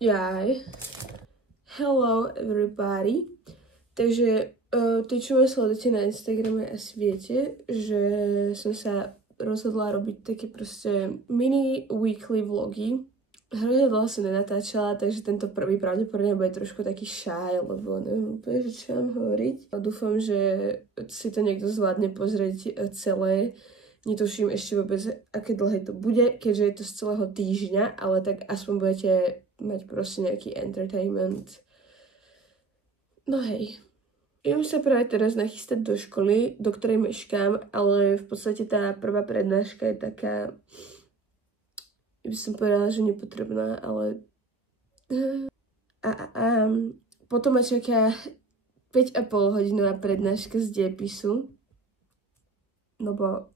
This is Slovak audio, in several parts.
Jaj. Hello everybody. Takže tí, čo ma sledujete na Instagrame, asi viete, že som sa rozhodla robiť také proste mini weekly vlogy. Hrozne dlho som nenatáčala, takže tento prvý pravdepodobne bude trošku taký shy, lebo neviem úplne, že čo mám hovoriť. A dúfam, že si to niekto zvládne pozrieť celé. Netuším ešte vôbec, aké dlhé to bude, keďže je to z celého týždňa, ale tak aspoň budete mať proste nejaký entertainment. No hej. Idem sa práve teraz nachystať do školy, do ktorej meškám, ale v podstate tá prvá prednáška je taká, by som povedala, že nepotrebná, ale... Potom ma čaká 5,5 hodinová prednáška z dejepisu. No bo...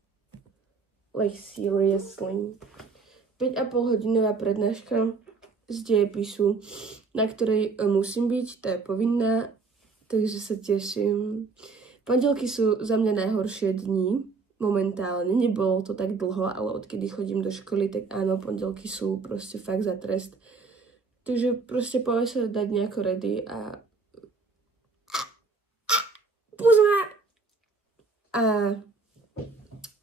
Like seriously. 5,5 hodinová prednáška z dejepisu, na ktorej musím byť, tá je povinná, takže sa teším. Pondelky sú za mňa najhoršie dni, momentálne. Nebolo to tak dlho, ale odkedy chodím do školy, tak áno, pondelky sú proste fakt za trest. Takže proste poďme sa dať nejako ready a... Puzma! A...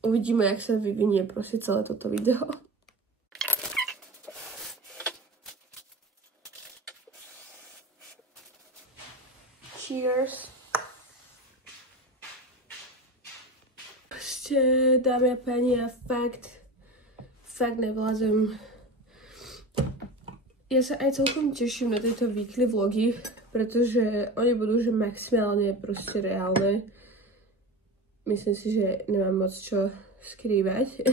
uvidíme, jak sa vyvinie proste celé toto video. Cheers. Proste, dámy a páni, ja fakt nevládzem. Ja sa aj celkom teším na tieto weekly vlogy, pretože oni budú že maximálne proste reálne. Myslím si, že nemám moc čo skrývať.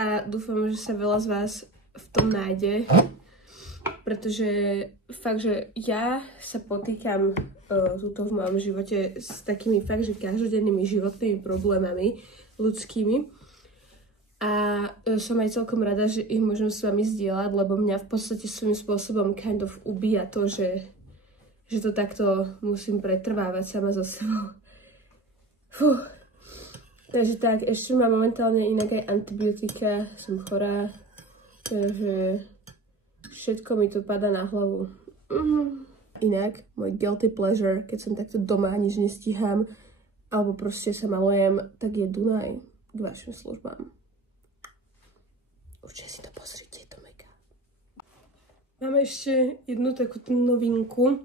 A dúfam, že sa veľa z vás v tom nájde. Pretože fakt, že ja sa potýkam tuto v mojom živote s takými fakt, že každodennými životnými problémami ľudskými. A som aj celkom rada, že ich môžem s vami zdieľať, lebo mňa v podstate svojím spôsobom kind of ubíja to, že to takto musím pretrvávať sama so sebou. Fú. Takže tak, ešte mám momentálne inak aj antibiotika, som chorá, takže všetko mi tu padá na hlavu. Inak, môj guilty pleasure, keď som takto doma a nič nestíham, alebo proste sa malujem, tak je Dunaj k vašim službám. Určite si to pozrite, je to mega. Mám ešte jednu takú novinku.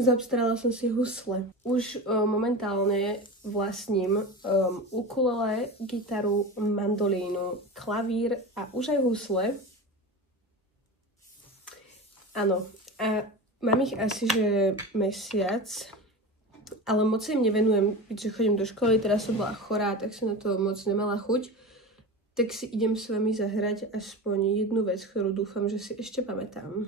Zaobstarala som si husle. Už momentálne vlastním ukulele, gitaru, mandolínu, klavír a už aj husle. Áno, a mám ich asi, že mesiac, ale moc im nevenujem, keďže chodím do školy, teraz som bola chorá, tak som na to moc nemala chuť. Tak si idem s vami zahrať aspoň jednu vec, ktorú dúfam, že si ešte pamätám.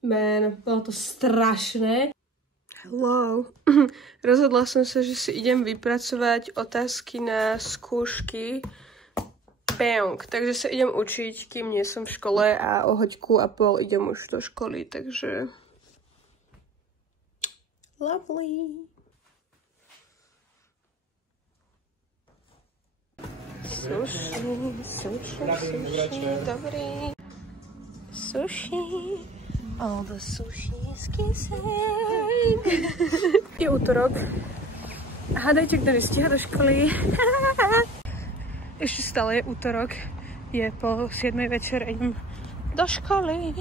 Man, bolo to strašné. Hello. Rozhodla som sa, že si idem vypracovať otázky na skúšky. Bang. Takže sa idem učiť, kým nie som v škole a o hoďku a pol idem už do školy, takže... Lovely. Sushi, dobrý. Sushi. All the sushi is kissing. Je útorok. Hádajte, kto nestíha do školy. Ešte stále je útorok. Je po 7 večer a idem do školy.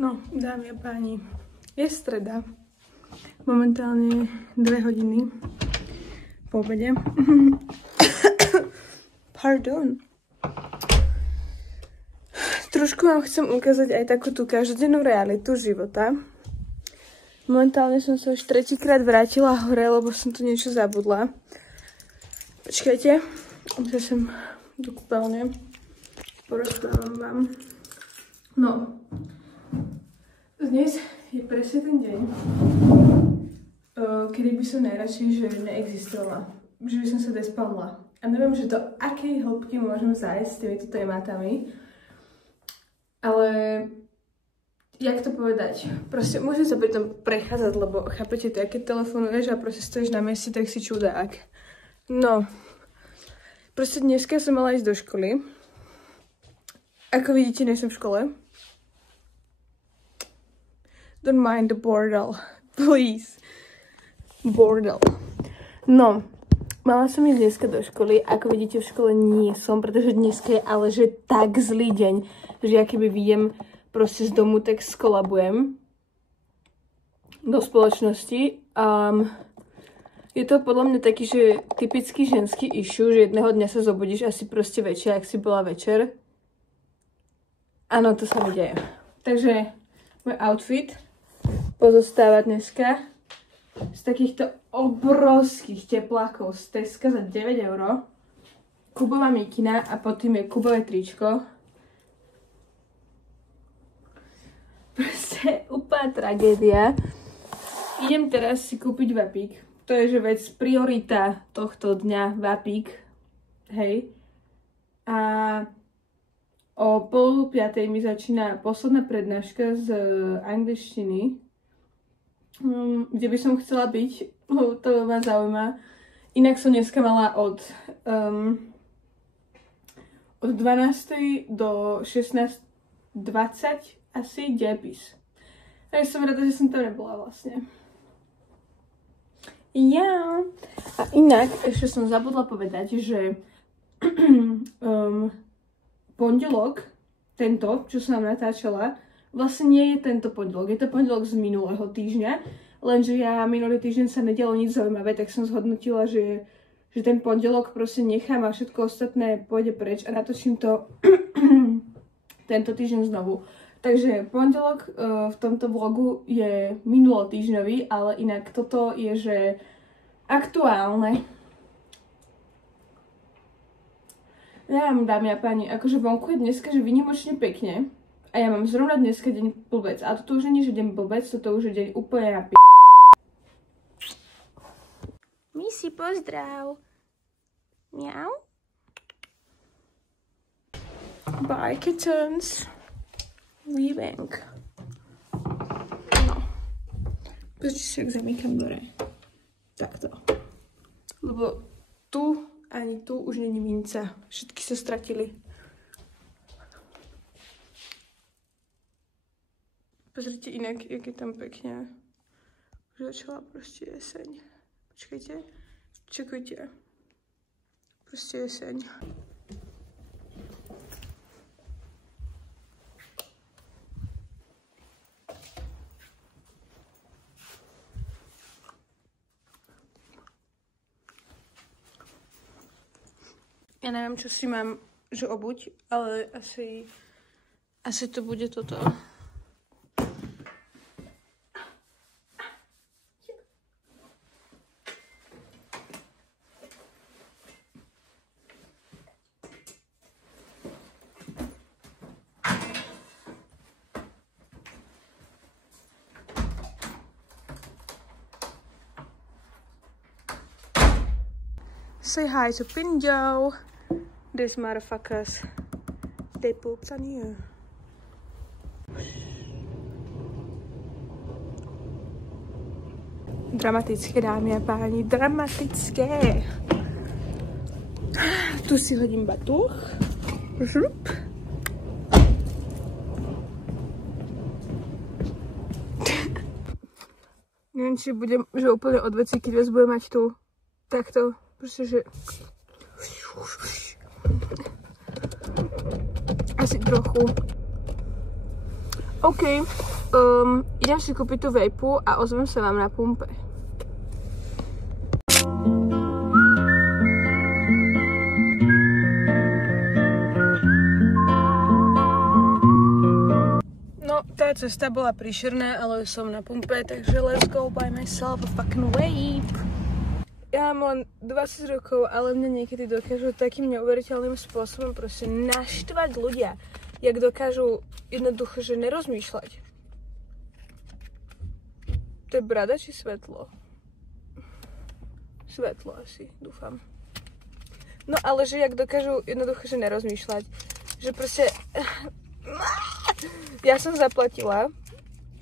No, dámy a páni, je streda. Momentálne 2 hodiny po obede. Pardon. Trošku vám chcem ukázať aj takú tú každodennú realitu života. Momentálne som sa už tretíkrát vrátila hore, lebo som tu niečo zabudla. Počkajte, že som do kúpeľne. Porozprávam vám. No, dnes je presne ten deň, kedy by som najradšej, že neexistovala. Že by som sa despalila. A neviem, že do akej hĺbky môžem zájsť s týmito tématami. Ale, jak to povedať? Proste musím sa pri tom prechádzať, lebo chápete to, keď telefonuješ a proste stojíš na mieste, tak si čudák. No, proste dneska som mala ísť do školy. Ako vidíte, nie som v škole. Don't mind the bordel, please. Bordel. No, mala som ísť dneska do školy. Ako vidíte, v škole nie som, pretože dneska je ale že tak zlý deň, že ja keby vyjdem proste z domu, tak skolabujem do spoločnosti. Je to podľa mňa taký, že typický ženský issue, že jedného dňa sa zobudíš asi proste večer, ak si bola večer. Áno, to sa mi deje. Takže môj outfit pozostáva dneska z takýchto obrovských teplákov z Teska za 9 €, Kubová mikina a pod tým je Kubové tričko. Proste úplná tragédia. Idem teraz si kúpiť vapík. To je že vec priorita tohto dňa, vapík. Hej. A o 4:30 mi začína posledná prednáška z angličtiny, kde by som chcela byť. To ma zaujíma. Inak som dneska mala od 12. do 16:20 asi dejepis. Takže som rada, že som tam nebola vlastne. Ja. A inak ešte som zabudla povedať, že pondelok, tento, čo som vám natáčala, vlastne nie je tento pondelok. Je to pondelok z minulého týždňa, lenže ja minulý týždeň sa nedialo nič zaujímavé, tak som zhodnotila, že ten pondelok proste nechám a všetko ostatné pôjde preč a natočím to tento týždeň znovu. Takže pondelok v tomto vlogu je minulotýždňový, ale inak toto je, že aktuálne. Ja mám, dámy a páni, akože vonku je dneska, že vynimočne pekne a ja mám zrovna dneska deň blbec. A toto už nie je, že deň blbec, toto už je deň úplne na p***. Misi, pozdrav. Miau. Bye, kittens. Leaving. No. Pozrite si, jak zamykam dvere. Takto. Lebo tu, ani tu už není minca. Všetky sa stratili. Pozrite inak, jak je tam pekne. Už začala proste jeseň. Počkajte. Čakujte. Proste jeseň. Ja neviem, čo si mám že obuť, ale asi to bude toto. Say hi to Pinjo. These motherfuckers, they poops on you. Dramatické, dámy a páni, dramatické. Tu si hodím batuch. Žup. Neviem, či budem že úplne od veci, keď vás budem mať tu takto. Proste, že asi trochu. OK. Idem si kúpiť tú vejpu a ozvem sa vám na pumpe. Dneska cesta bola príšerná, ale som na pumpe, takže let's go by myself a fucking wave. Ja mám len 20 rokov, ale mňa niekedy dokážu takým neuveriteľným spôsobom proste naštvať ľudia. Jak dokážu jednoducho, že nerozmýšľať. To je brada či svetlo? Svetlo asi, dúfam. No ale že jak dokážu jednoducho, že nerozmýšľať. Že proste... Ja som zaplatila,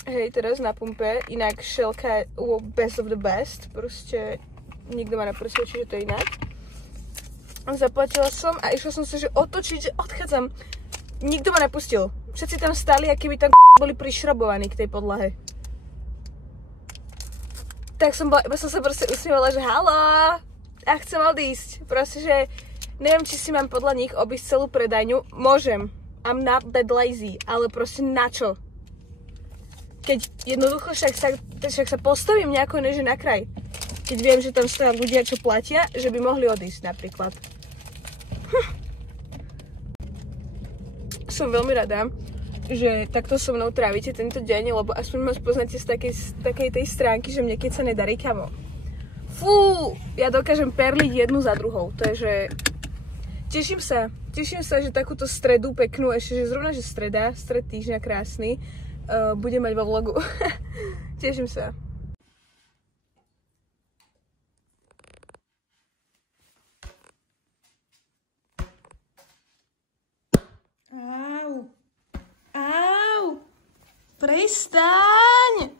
hej, teraz na pumpe, inak šelka best of the best, proste nikto ma nepresvedčí, že to je inak. Zaplatila som a išla som sa, že otočiť, že odchádzam. Nikto ma nepustil. Všetci tam stáli, a keby tam boli prišrobovaní k tej podlahe. Tak som sa proste usmievala, že haló, ja chcem odísť. Proste, že neviem, či si mám podľa nich obísť celú predajňu. Môžem. I'm not that lazy, ale proste na čo? Keď jednoducho však sa postavím nejako neže na kraj. Keď viem, že tam stojí ľudia, čo platia, že by mohli odísť napríklad. Som veľmi rada, že takto so mnou trávite tento deň, lebo aspoň ma spoznáte z takej tej stránky, že mne keď sa nedarí, kamo. Fú, ja dokážem perliť jednu za druhou. To je, že... Teším sa, že takúto stredu peknú, ešte, že zrovna, že stred týždňa krásny, bude mať vo vlogu. Teším sa. Au! Prestaň!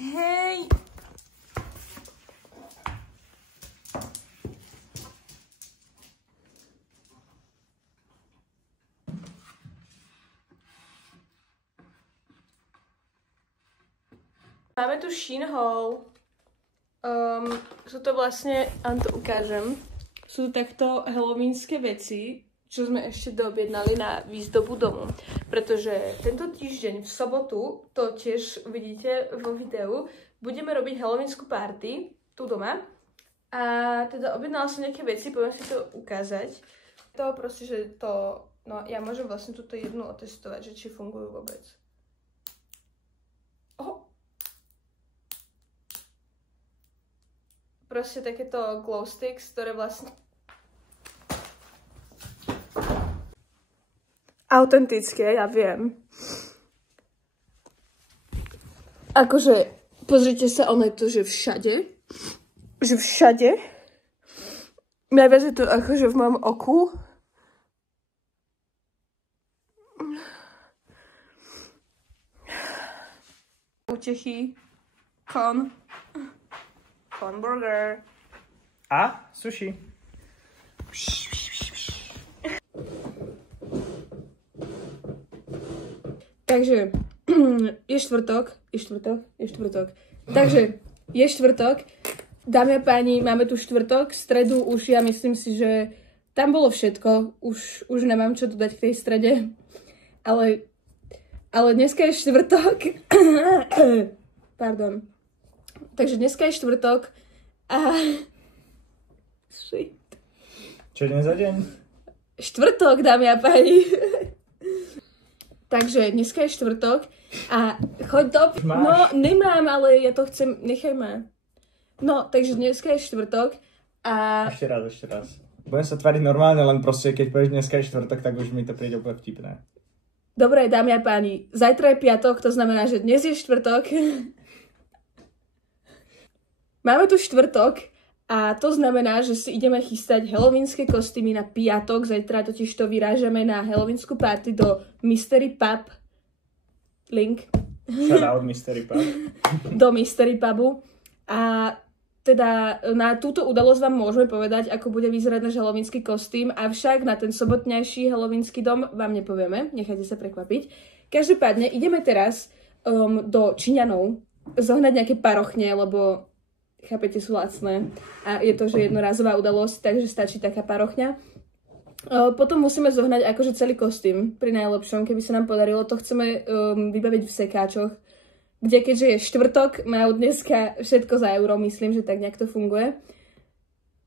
Hej! Máme tu Shein haul. Sú to vlastne, vám to ukážem, sú to takto halloweenské veci, čo sme ešte doobjednali na výzdobu domu. Pretože tento týždeň v sobotu, to tiež vidíte vo videu, budeme robiť halloweenskú party tu doma. A teda objednala som nejaké veci, poviem si to ukázať. To proste, že to, no ja môžem vlastne túto jednu otestovať, že či fungujú vôbec. Proste takéto glow sticks, ktoré vlastne... Autentické, ja viem. Akože, pozrite sa, ono je to, že všade. Že všade. Najviac je to akože v mojom oku. Utechy. Corn burger. A sushi. Takže je štvrtok. Takže je štvrtok. Dámy a páni, máme tu štvrtok. Stredu už ja myslím si, že tam bolo všetko. Už nemám čo dodať k tej strede. Ale dneska je štvrtok. Pardon. Takže dneska je štvrtok a... Shit. Čo je dnes za deň? Štvrtok, dámy a páni. Takže dneska je štvrtok a choď do... No, nemám, ale ja to chcem... Nechaj ma. No, takže dneska je štvrtok a... Ešte raz. Budem sa tvariť normálne, len proste, keď povieš dneska je štvrtok, tak už mi to príde úplne vtipné. Dobre, dámy a páni, zajtra je piatok, to znamená, že dnes je štvrtok. Máme tu štvrtok a to znamená, že si ideme chystať halloweenské kostýmy na piatok. Zajtra totiž to vyrážame na halloweenskú party do Mystery Pub. Link. Shout out Mystery Pub. Do Mystery Pubu. A teda na túto udalosť vám môžeme povedať, ako bude vyzerať náš halloweenský kostým, avšak na ten sobotnejší halloweenský dom vám nepovieme. Nechajte sa prekvapiť. Každopádne ideme teraz do Číňanov zohnať nejaké parochne, lebo chápete, sú lacné. A je to, že jednorazová udalosť, takže stačí taká parochňa. Potom musíme zohnať akože celý kostým. Pri najlepšom, keby sa nám podarilo, to chceme vybaviť v sekáčoch. Kde keďže je štvrtok, majú dneska všetko za euro, myslím, že tak nejak to funguje.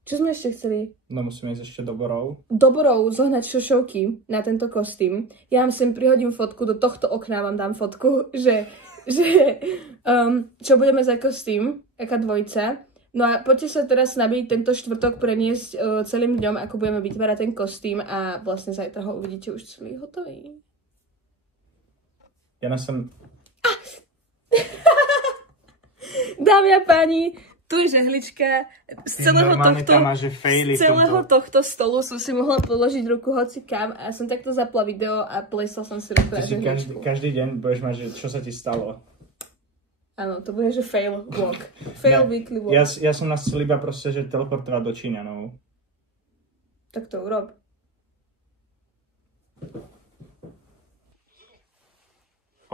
Čo sme ešte chceli? No musíme ísť ešte do Borov. Do Borov zohnať šošovky na tento kostým. Ja vám sem prihodím fotku, do tohto okna vám dám fotku, že čo budeme za kostým, aká dvojica. No a poďte sa teraz nabiť tento štvrtok preniesť celým dňom, ako budeme vytvárať ten kostým a vlastne zajtra ho uvidíte už celý hotový. Ja som... Dámy a páni, tu je žehlička. Z celého tohto stolu som si mohla položiť ruku hoci kam a som takto zapla video a plesla som si ruku na žehličku. Každý deň budeš mať, že čo sa ti stalo. Áno, to bude, že fail vlog. Fail weekly vlog. Ja som nás chcel iba proste, že teleportovať do Číňanov. Tak to urob.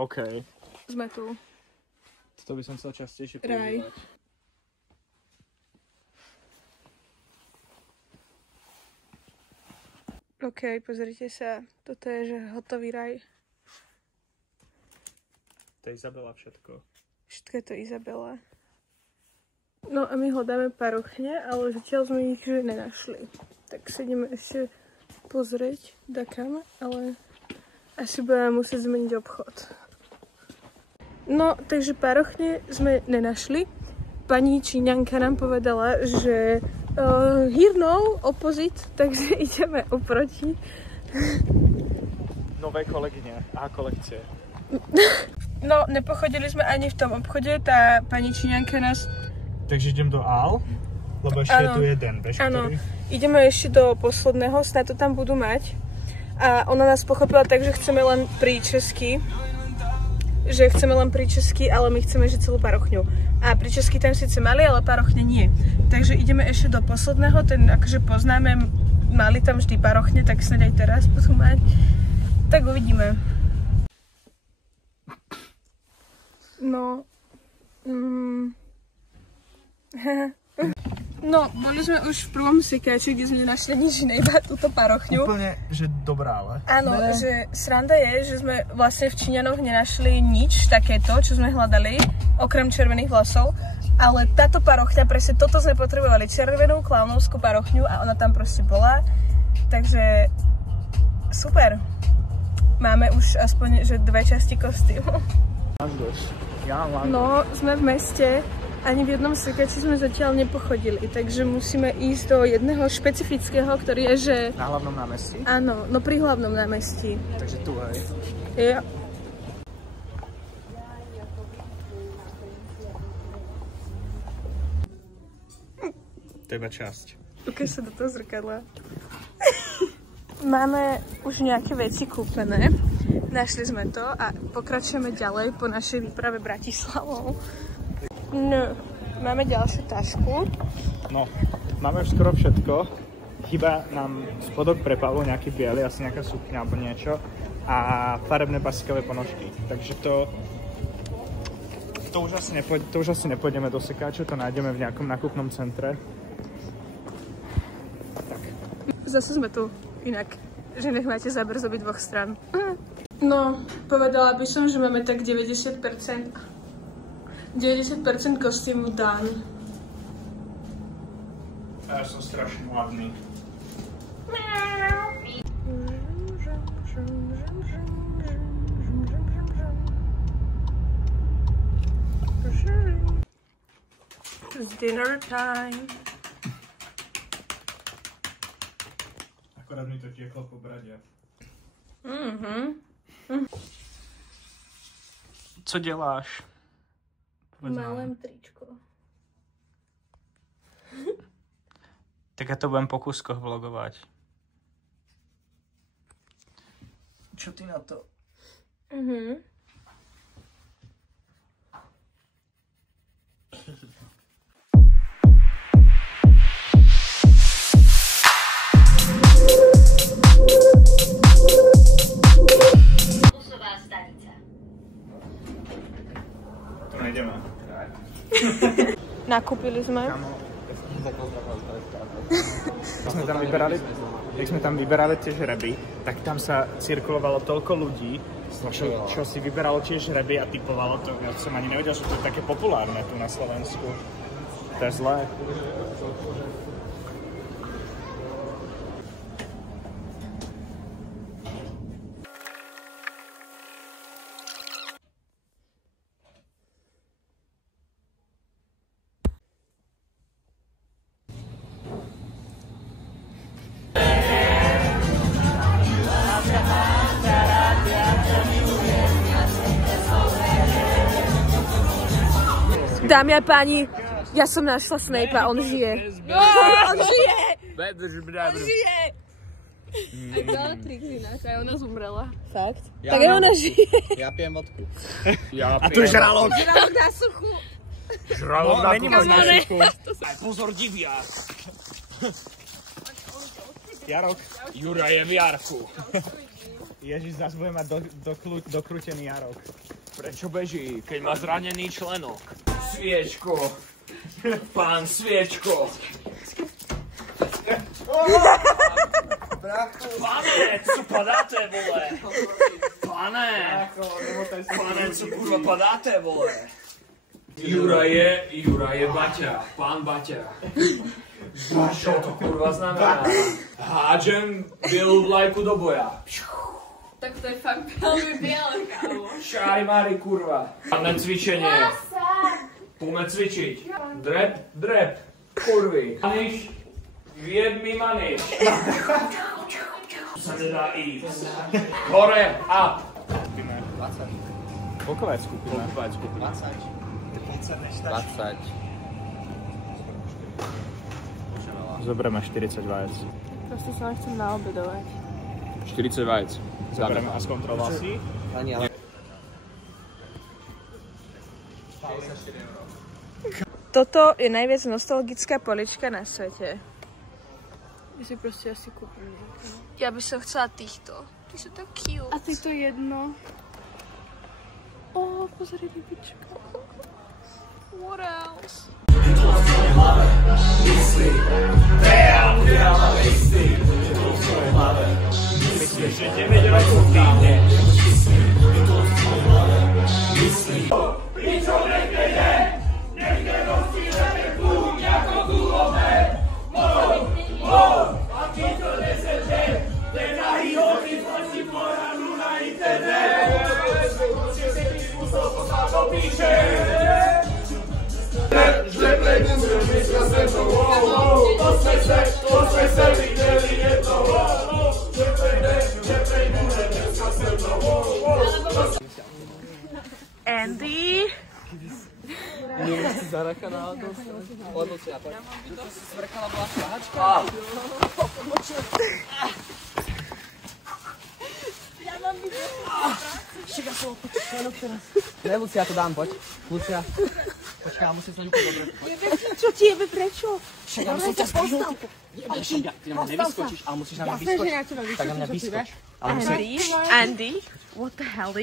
OK. Sme tu. To by som chcel častejšie používať. OK, pozrite sa. Toto je, že hotový raj. To je Izabela všetko. Všetko je to Izabela. No a my hľadáme parochne, ale zatiaľ sme ich že nenašli. Tak sa ideme ešte pozrieť dakam, ale asi budeme musieť zmeniť obchod. No, takže parochne sme nenašli. Pani Číňanka nám povedala, že here no, opposite, takže ideme oproti. Nové kolegyne a kolekcie. No, nepochodili sme ani v tom obchode, tá pani Číňanka nás... Takže idem do AL, lebo ešte je tu jeden, vieš, áno, ktorý... ideme ešte do posledného, snad to tam budú mať. A ona nás pochopila tak, že chceme len príčesky. Že chceme len príčesky, ale my chceme, že celú parochňu. A príčesky tam síce mali, ale parochne nie. Takže ideme ešte do posledného, ten akože poznáme, mali tam vždy parochne, tak snad aj teraz budú mať. Tak uvidíme. No... No, boli sme už v prvom sekáči, kde sme nenašli nič iné, iba túto parochňu. Úplne, že dobrá, ale... Áno, že sranda je, že sme vlastne v Číňanoch nenašli nič takéto, čo sme hľadali, okrem červených vlasov. Ale táto parochňa, presne toto sme potrebovali, červenú klaunovskú parochňu a ona tam proste bola. Takže super. Máme už aspoň, že 2 časti kostýmu. No, sme v meste. Ani v jednom sekáči sme zatiaľ nepochodili, takže musíme ísť do jedného špecifického, ktorý je, že... Na hlavnom námestí? Áno, no pri hlavnom námestí. Takže tu, hej? Jo. To je iba časť. Ukáž sa do toho zrkadla. Máme už nejaké veci kúpené. Našli sme to a pokračujeme ďalej po našej výprave Bratislavou. No, máme ďalšiu tašku. No, máme už skoro všetko. Chýba nám spodok prepalu, nejaký biely, asi nejaká sukňa alebo niečo. A farebné pasikové ponožky. Takže to už asi nepôjdeme do sekáča, to nájdeme v nejakom nákupnom centre. Tak. Zase sme tu inak, že nech máte záber z obidvoch stran. No, povedala by som, že máme tak 90% kostýmu done. A ja som strašne hladný. It's dinner time. Akorát mi to tieklo po brade. Co děláš? Malém tričko. Tak ja to budem po kúskoch vlogovať. Čo ty na to? Tu najdeme. Nakúpili sme. Jak sme tam vyberali tie žreby, tak tam sa cirkulovalo toľko ľudí, čo si vyberalo tie žreby a typovalo to. Ja som ani nevedel, že to je také populárne tu na Slovensku. To je zlé. Dámy a páni, ja som našla Snape'a, on žije. On žije! On žije! Aj dala trikny ináč, aj ona zomrela. Fakt? Tak aj ona žije. Ja pijem vodku. A tu je žralok. Žralok na suchu. Žralok na suchu. Pozor, diviak. Jarok. Jura je v Jarku. Ježiš, zase bude mať dokrútený Jarok. Prečo beží, keď má zranený členok? Sviečko. Pán Sviečko. Pane, co padáte, vole? Pane, co kurva padáte, vole? Jura je Baťa, pán Baťa. Čo to kurva znamená? Hádžem byl vlajku do boja. Tak to je fakt veľmi biele, kámo. Šajmári, kurva. Padne cvičenie. Pôjme cvičiť. Drep, kurvy. Maniš, vied mi maniš. Sa nedá ísť. Hore, up. 20. Koľko vajec kúpime? 20. Zoberieme 40 vajec. Proste sa nechcem naobedovať. 40 vajec. Zoberieme a skontroloval si? Ani, ale... Toto je najviac nostalgická polička na svete. Ja si proste asi kúpim. Ja by som chcela týchto. Ty sú tak cute. A týto jedno. Ó, pozri, rybička. What else? Myslíš, že 9 rokov týdne. Ničo nekryje, nech nerozpíleme kůň jako gulové. A ty to neseže, ten nahý hodný tlačí poradu na internet. Končí si způsob, poslát to píše. Že plegujeme, myšla se to, to jsme se viděli jednoho. Že plegujeme, myšla se to, Andy? Nie si zarakaná dosť. Lebo si ja to... Smrkala bola špahačka. Ja mám byť Čaká sa opočiť členok teraz. Ne, Lucia, to dám, poď. Lucia. Počkaj, musím sa ľúko dobre. Čo ti jebe, prečo? Však ja musím ťa spihnúť. Ale však ty na mňa nevyskočíš, ale musíš na mňa vyskočiť. Tak na mňa vyskoč. Andy? What the hell?